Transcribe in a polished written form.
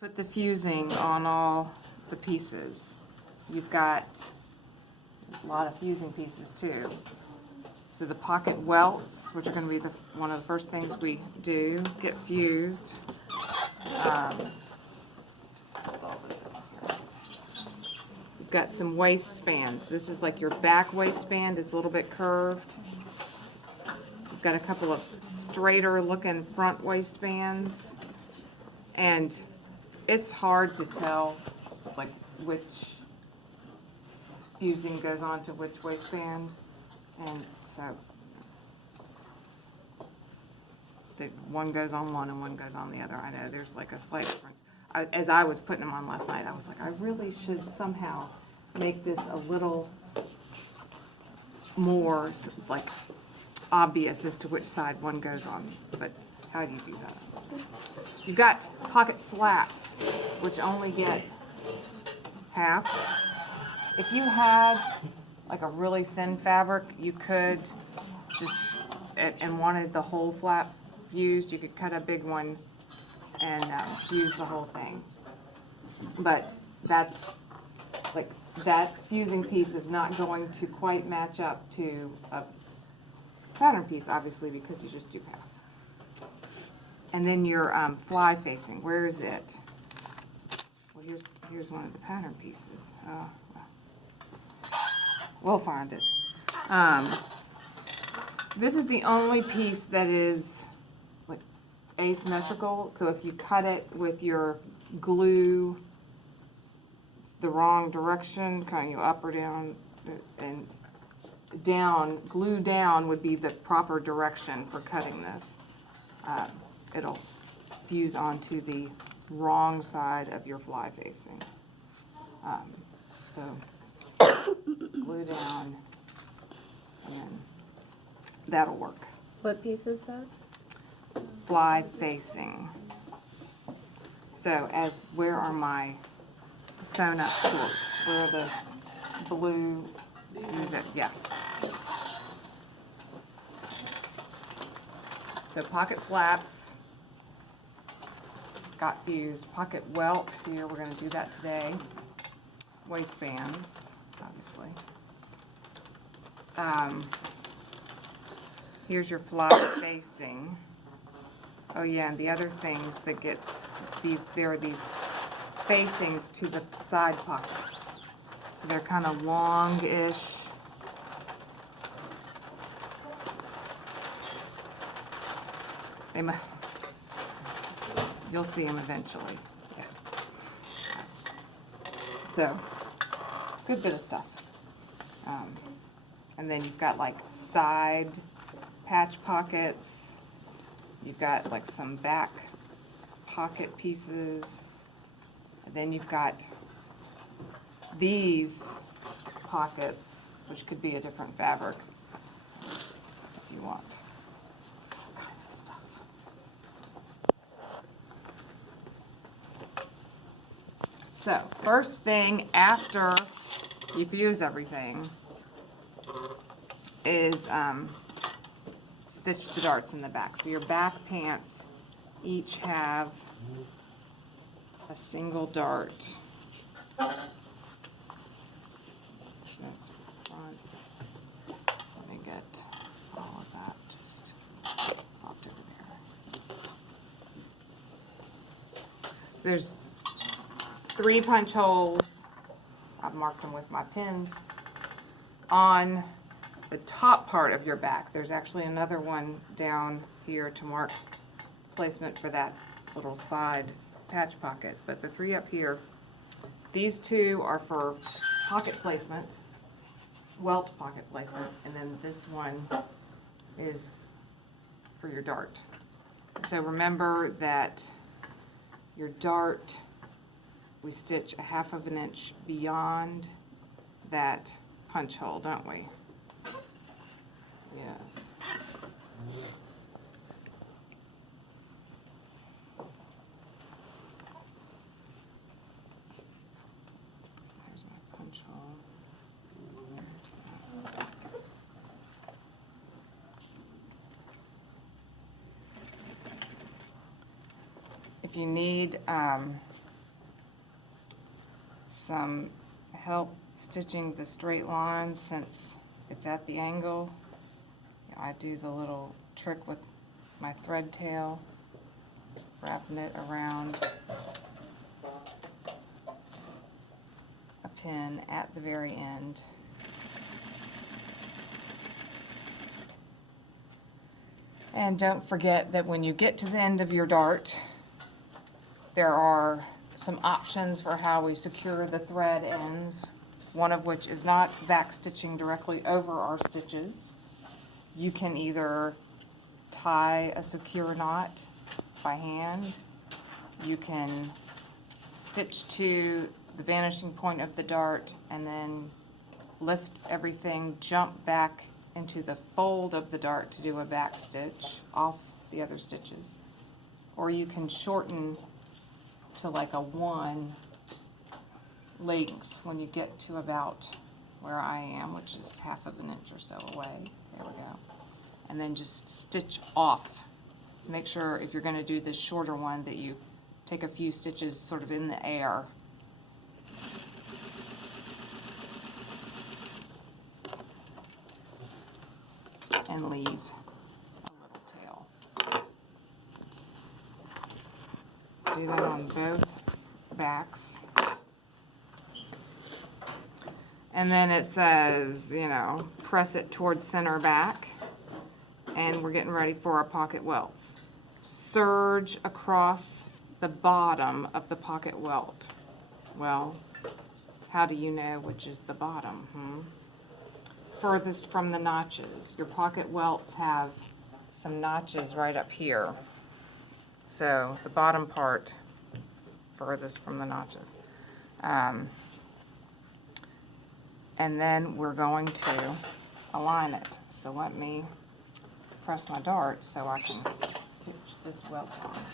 Put the fusing on all the pieces. You've got a lot of fusing pieces too. So the pocket welts, which are going to be one of the first things we do, get fused. You've got some waistbands. This is like your back waistband. It's a little bit curved. You've got a couple of straighter looking front waistbands. And it's hard to tell like which fusing goes on to which waistband. And so one goes on one and one goes on the other. I know there's like a slight difference. As I was putting them on last night, I was like, I really should somehow make this a little more like obvious as to which side one goes on. But how do you do that? You've got pocket flaps, which only get half. If you had like a really thin fabric, you could just, and wanted the whole flap fused, you could cut a big one and fuse the whole thing. But that's, like, that fusing piece is not going to quite match up to a pattern piece, obviously, because you just do half. And then your fly facing, where is it? Well, here's one of the pattern pieces. We'll find it. This is the only piece that is like asymmetrical. So if you cut it with your glue the wrong direction, kind of up or down, and down, glue down would be the proper direction for cutting this. It'll fuse onto the wrong side of your fly facing. So glue down, and then that'll work. What piece is that? Fly facing. So where are my sewn up shorts? Where are the blue? Yeah. So pocket flaps got fused. Pocket welt here, we're going to do that today. Waistbands, obviously. Here's your fly facing. Oh yeah, and the other things that get these, there are these facings to the side pockets. So they're kind of long-ish. You'll see them eventually. Yeah. So, good bit of stuff. And then you've got like side patch pockets. You've got like some back pocket pieces. And then you've got these pockets, which could be a different fabric if you want. All kinds of stuff. So, first thing after you fuse everything is stitch the darts in the back. So your back pants each have a single dart. Just fronts. Let me get all of that just popped over there. So there's 3 punch holes. I've marked them with my pins. On the top part of your back, there's actually another one down here to mark placement for that little side patch pocket. But the 3 up here, these 2 are for pocket placement, welt pocket placement, and then this one is for your dart. So remember that your dart, we stitch a 1/2 inch beyond that punch hole, don't we? Yes. There's my punch hole. If you need some help stitching the straight line since it's at the angle. I do the little trick with my thread tail, wrapping it around a pin at the very end. And don't forget that when you get to the end of your dart, there are some options for how we secure the thread ends, one of which is not back stitching directly over our stitches. You can either tie a secure knot by hand, you can stitch to the vanishing point of the dart and then lift everything, jump back into the fold of the dart to do a back stitch off the other stitches. Or you can shorten to like a 1 length when you get to about where I am, which is half of an inch or so away. There we go. And then just stitch off. Make sure if you're going to do this shorter one that you take a few stitches sort of in the air. And leave a little tail. Let's do that on both backs. And then it says, you know, press it towards center back. And we're getting ready for our pocket welts. Serge across the bottom of the pocket welt. Well, how do you know which is the bottom? Furthest from the notches. Your pocket welts have some notches right up here. So the bottom part furthest from the notches. And then we're going to align it. So let me press my dart so I can stitch this welt on.